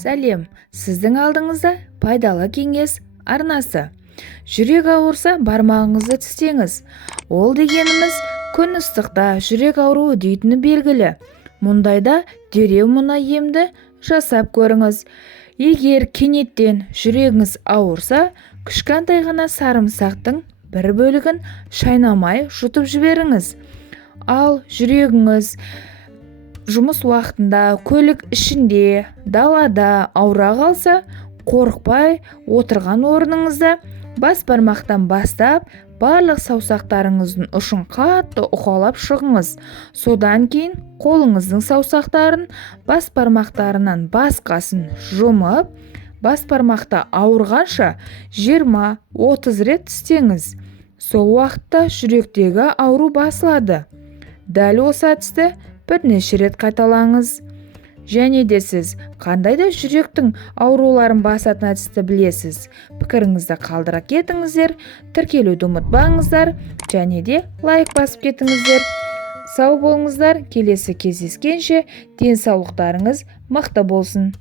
Сәлем, сіздің алдыңызда пайдалы кеңес арнасы. Жүрек ауырса, бармағыңызды тістеңіз. Ол дегеніміз күн ыстықта жүрек ауруы дейтіні белгілі. Мұндайда дереу мына емді жасап көріңіз. Егер кенеттен жүрегіңіз ауырса, кішкентай ғана сарымсақтың бір бөлігін шайнамай жұтып жіберіңіз. Ал жүрегіңіз жұмыс уақытында, көлік ішінде, далада ауыра қалса, қорықпай отырған орныңызда бас бармақтан бастап барлық саусақтарыңыздың ұшын қатты уқалап шығыңыз. Содан кейін қолыңыздың саусақтарын бас бармақтарынан басқасын жұмып, бас бармақта ауырғанша 20-30 рет тістеңіз. Сол уақытта жүректегі ауру басылады. Дәл осы әдісті бірнеше рет қайталаңыз. Және де сіз қандай да жүректің ауруларын басатын әдісті білесіз. Пікіріңізді қалдыра кетіңіздер, тіркелуді ұмытпаңыздар, және де лайк басып кетіңіздер. Сау болыңыздар, келесі кездескенше денсаулықтарыңыз мықты болсын.